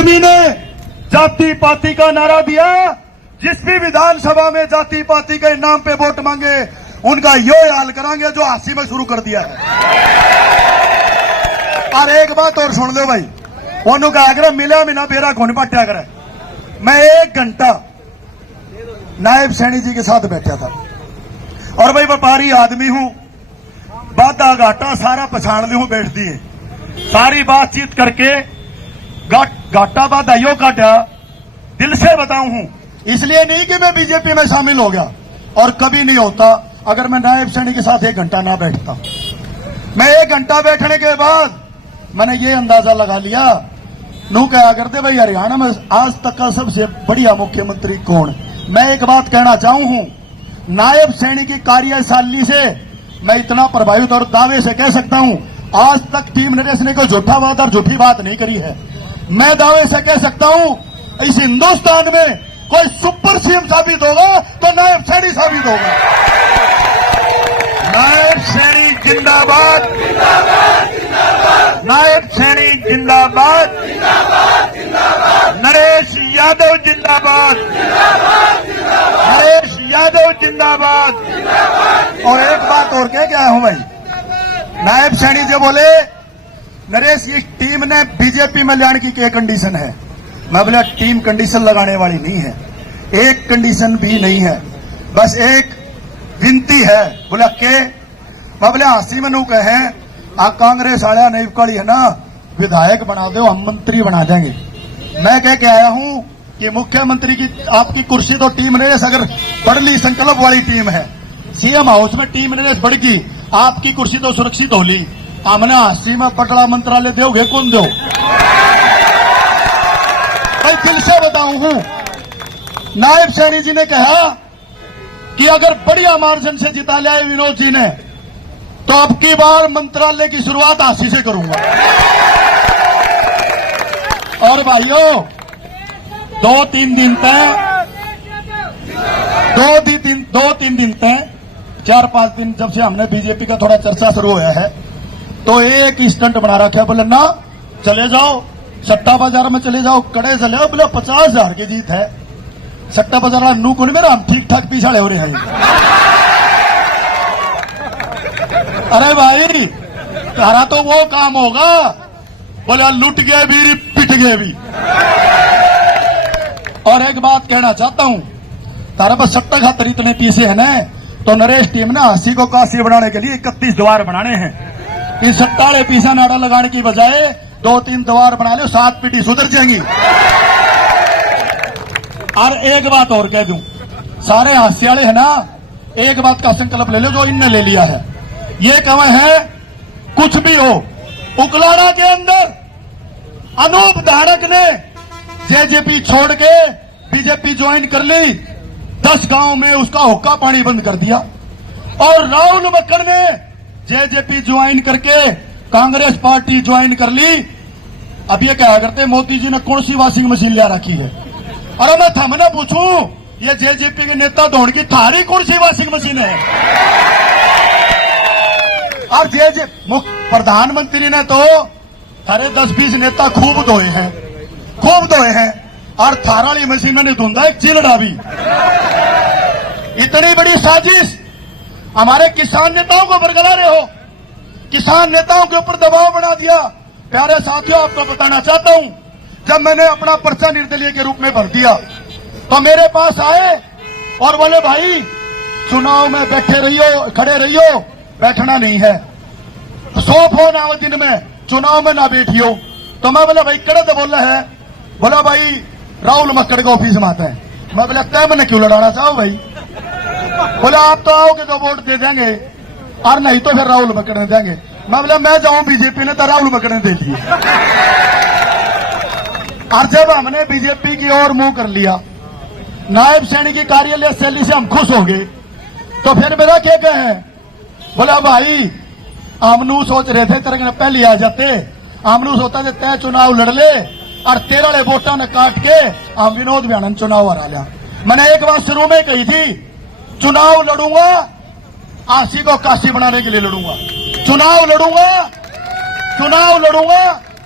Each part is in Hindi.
आदमी ने जाति पाति का नारा दिया, जिस भी विधानसभा में जाति पाति के नाम पे वोट मांगे उनका यो हाल करांगे जो हासी में शुरू कर दिया है। और एक बात और सुन लो भाई, उन्होंने कहा कर मिला मिला बेरा घुन पट्या करे। मैं 1 घंटा नायब सैनी जी के साथ बैठा था और भाई व्यापारी आदमी हूं, बाधा घाटा सारा पछाण ली हूं, बैठती है सारी बातचीत करके घाटा बाधा यो काटा दिल से बताऊं हूं, इसलिए नहीं कि मैं बीजेपी में शामिल हो गया और कभी नहीं होता अगर मैं नायब सैनी के साथ 1 घंटा ना बैठता। मैं 1 घंटा बैठने के बाद मैंने ये अंदाजा लगा लिया, नू क्या करते भाई हरियाणा में आज तक का सबसे बढ़िया मुख्यमंत्री कौन। मैं एक बात कहना चाहूं हूं, नायब सैनी की कार्यशैली से मैं इतना प्रभावित और दावे से कह सकता हूं, आज तक टीम नरेश ने कोई झूठा बात और झूठी बात नहीं करी है। मैं दावे से कह सकता हूं इस हिंदुस्तान में कोई सुपर सीएम साबित होगा तो नायब सैनी साबित होगा। नायब सैनी जिंदाबाद, नायब सैनी जिंदाबाद, नरेश यादव जिंदाबाद, नरेश यादव जिंदाबाद। और एक बात और कह गया हूं भाई, नायब सैनी जो बोले नरेश की टीम ने बीजेपी में लाने की क्या कंडीशन है, मैं बोला टीम कंडीशन लगाने वाली नहीं है, एक कंडीशन भी नहीं है, बस एक विनती है। बोला के मैं बोले हासी में कहे आ कांग्रेस आया नहीं कड़ी है ना, विधायक बना दो हम मंत्री बना देंगे। मैं कह के आया हूं कि मुख्यमंत्री की आपकी कुर्सी तो टीम नरेश अगर बड़ली संकल्प वाली टीम है, सीएम हाउस में टीम नरेश बढ़ गई, आपकी कुर्सी तो सुरक्षित हो ली। हमने हासी में पटड़ा मंत्रालय दोगे कौन दो भाई, दिल से बताऊं हूं, नायब सैनी जी ने कहा कि अगर बढ़िया मार्जिन से जिता लिया है विनोद जी ने तो अब की बार मंत्रालय की शुरुआत हासी से करूंगा। और भाइयों 2-3 दिन तक 2-3 दिन तक 4-5 दिन जब से हमने बीजेपी का थोड़ा चर्चा शुरू हुआ है तो एक स्टंट बना रखा है, बोले ना चले जाओ सट्टा बाजार में चले जाओ, कड़े चले जाओ, बोले 50,000 की जीत है। सट्टा बाजार नू को मेरा हम ठीक ठाक पीछा हो रहे हैं। अरे भाई तारा तो वो काम होगा, बोले लुट गए भी पिट गए भी। और एक बात कहना चाहता हूं, तारा पर सट्टा खातर इतने पीछे है ना, तो नरेश टीम ने हासी को काशी बनाने के लिए 31 द्वार बनाने हैं। इन सट्टा वाले पीछा नाड़ा लगाने की बजाय 2-3 द्वार बना लो, 7 पीढ़ी सुधर जाएंगी। और एक बात और कह दूं, सारे हास्य वाले है ना, एक बात का संकल्प ले लो जो इनने ले लिया है, ये कहे है कुछ भी हो उकलाड़ा के अंदर अनूप धाड़क ने जेजेपी छोड़ के बीजेपी ज्वाइन कर ली, 10 गांव में उसका हुक्का पानी बंद कर दिया। और राहुल मक्कड़ ने जेजेपी ज्वाइन करके कांग्रेस पार्टी ज्वाइन कर ली। अब ये क्या करते, मोदी जी ने कौन सी वॉशिंग मशीन ले रखी है? अरे मैं थमने पूछूं, ये जेजेपी के नेता दौड़ की थारी कौन सी वॉशिंग मशीन है? और प्रधानमंत्री ने तो थारे 10-20 नेता खूब धोए हैं और थाराली मशीन ने धुंधा एक चिलड़ा भी। इतनी बड़ी साजिश हमारे किसान नेताओं को बरगला रहे हो, किसान नेताओं के ऊपर दबाव बना दिया। प्यारे साथियों, आपको बताना चाहता हूं, जब मैंने अपना पर्चा निर्दलीय के रूप में भर दिया तो मेरे पास आए और बोले भाई चुनाव में बैठे रहियो, खड़े रहियो, बैठना नहीं है, 100 फोन आवे दिन में, चुनाव में ना बैठियो। तो मैं बोला भाई कड़े तो बोल रहा है, बोला भाई राहुल मक्कड़ के ऑफिस में आता है। मैं बोला तय मैंने क्यों लड़ाना चाहो भाई? बोला आप तो आओगे तो वोट दे देंगे और नहीं तो फिर राहुल मक्कड़ ने देंगे। मैं बोला मैं जाऊं बीजेपी ने तो राहुल मक्कड़ ने दे दिए। और जब हमने बीजेपी की ओर मुंह कर लिया, नायब सैनी की कार्यालय शैली से हम खुश हो गए, तो फिर मेरा क्या कहे, बोला भाई हमनू सोच रहे थे तेरे पहले आ जाते, हमनू सोचता थे तय चुनाव लड़ ले और तेरे वाले वोटा ने काट के हम विनोद भ्यानन चुनाव हरा लिया। मैंने एक बात शुरू में कही थी, चुनाव लड़ूंगा हासी को काशी बनाने के लिए लड़ूंगा, चुनाव लड़ूंगा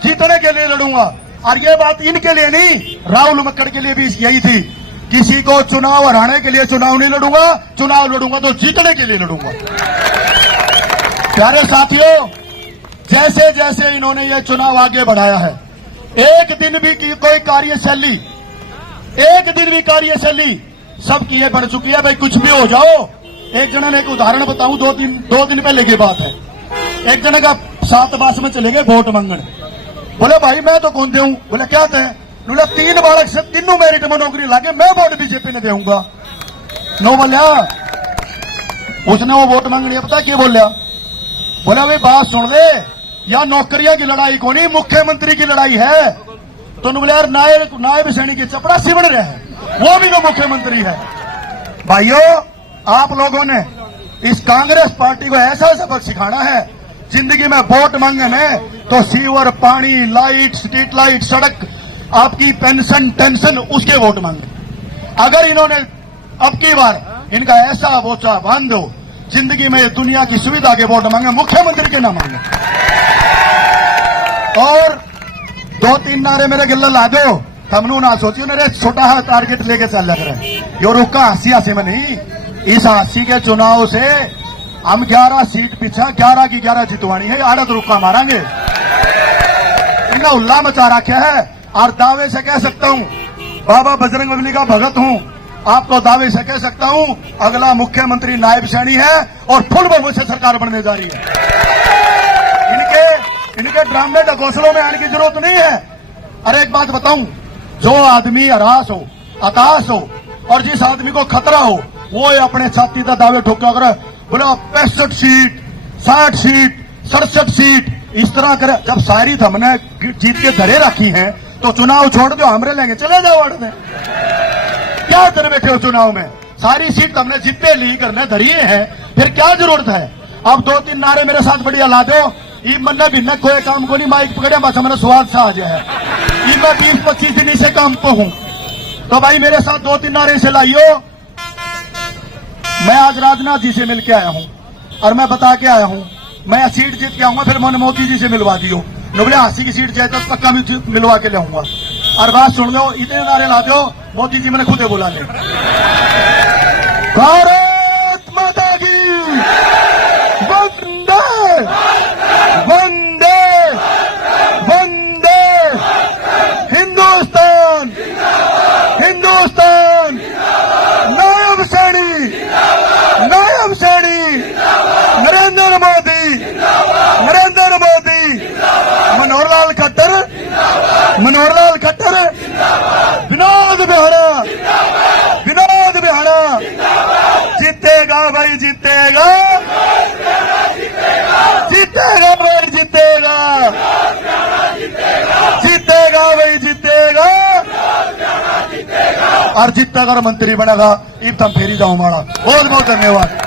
जीतने के लिए लड़ूंगा। और ये बात इनके लिए नहीं, राहुल मक्कड़ के लिए भी यही थी। किसी को चुनाव हराने के लिए चुनाव नहीं लड़ूंगा, चुनाव लड़ूंगा तो जीतने के लिए लड़ूंगा। प्यारे साथियों, जैसे जैसे इन्होंने ये चुनाव आगे बढ़ाया है, एक दिन भी कोई कार्यशैली सबकी ये बन चुकी है। भाई कुछ भी हो जाओ। एक जने ने एक उदाहरण बताऊं, दो दिन पहले की बात है। एक जने का 7 बस में चले गए वोट मांगने। बोले भाई मैं तो कौन दूं? बोले क्या थे? बोले 3 बालक से तीनों मेरिट में नौकरी लाके मैं वोट बीजेपी ने दूंगा। नो बोलिया उसने वो वोट मांगनी, पता क्या बोलिया? बोले भाई बात सुन ले, या नौकरियां की लड़ाई को नहीं, मुख्यमंत्री की लड़ाई है। तो बोले यार नायब सैनिक की चपड़ा सिमड़ रहे हैं, वो भी तो मुख्यमंत्री है। भाइयों, आप लोगों ने इस कांग्रेस पार्टी को ऐसा सबक सिखाना है, जिंदगी में वोट मांगे में तो सीवर, पानी, लाइट, स्ट्रीट लाइट, सड़क, आपकी पेंशन, टेंशन, उसके वोट मांगे। अगर इन्होंने अब की बार इनका ऐसा बोचा बांध दो, जिंदगी में दुनिया की सुविधा के वोट मांगे, मुख्यमंत्री के ना मांगे। और 2-3 नारे मेरे गिल्ला ला दो, हमनू ना सोचियो मेरे छोटा है टारगेट लेके चल लग रहा है। यो रुका हंसी में नहीं, इस हंसी के चुनाव से हम 11 सीट पीछा 11 की 11 जितवानी है। आड़त रुका मारेंगे। इनका उल्ला मचा रखा है। और दावे से कह सकता हूं, बाबा बजरंगबली का भगत हूं, आपको दावे से कह सकता हूं, अगला मुख्यमंत्री नायब सैनी है और फुल बहुमत से सरकार बनने जा रही है। इनके ड्रामे ढकोसलों में आने की जरूरत नहीं है। अरे एक बात बताऊं, जो आदमी हरास हो, हताश हो और जिस आदमी को खतरा हो, वो अपने छाती का दावे ठोका करे, बोला 65 सीट, 60 सीट, 67 सीट, इस तरह करे। जब सारी हमने जीत के धरे रखी हैं तो चुनाव छोड़ दो, हमरे लेंगे, चले जाओ अड़ में। क्या कर बैठे हो चुनाव में? सारी सीट हमने जीते ली करने धरी है, फिर क्या जरूरत है? अब 2-3 नारे मेरे साथ बढ़िया ला दो। ई मन्ना भी न कोई काम को नहीं, माइक पकड़े बस हमारा स्वाद सा आ जाए। मैं 20-25 दिन से काम पे हूं, तो भाई मेरे साथ 2-3 नारे से लाइयो। मैं आज राजनाथ जी से मिलकर आया हूं और मैं बता के आया हूं, मैं सीट जीत के आऊंगा, फिर मैंने मोदी जी से मिलवा दियो। बोले 80 की सीट जाए तो पक्का भी मिलवा के लाऊंगा। और बात सुन लो, इतने नारे ला दो, मोदी जी मैंने खुद ही बोला ले। भारत माता की वंदे वंदे वंदे, हिंदुस्तान हिंदुस्तान, नायब सैनी नरेंद्र मोदी, मनोहरलाल खट्टर, विनोद बिहारा, जीतेगा भाई जीतेगा, जीतेगा भाई जीतेगा, जीतेगा भाई जीतेगा, और जीतेगा मंत्री बनेगा। इब तम फेरी जाओ माड़ा। बहुत बहुत धन्यवाद।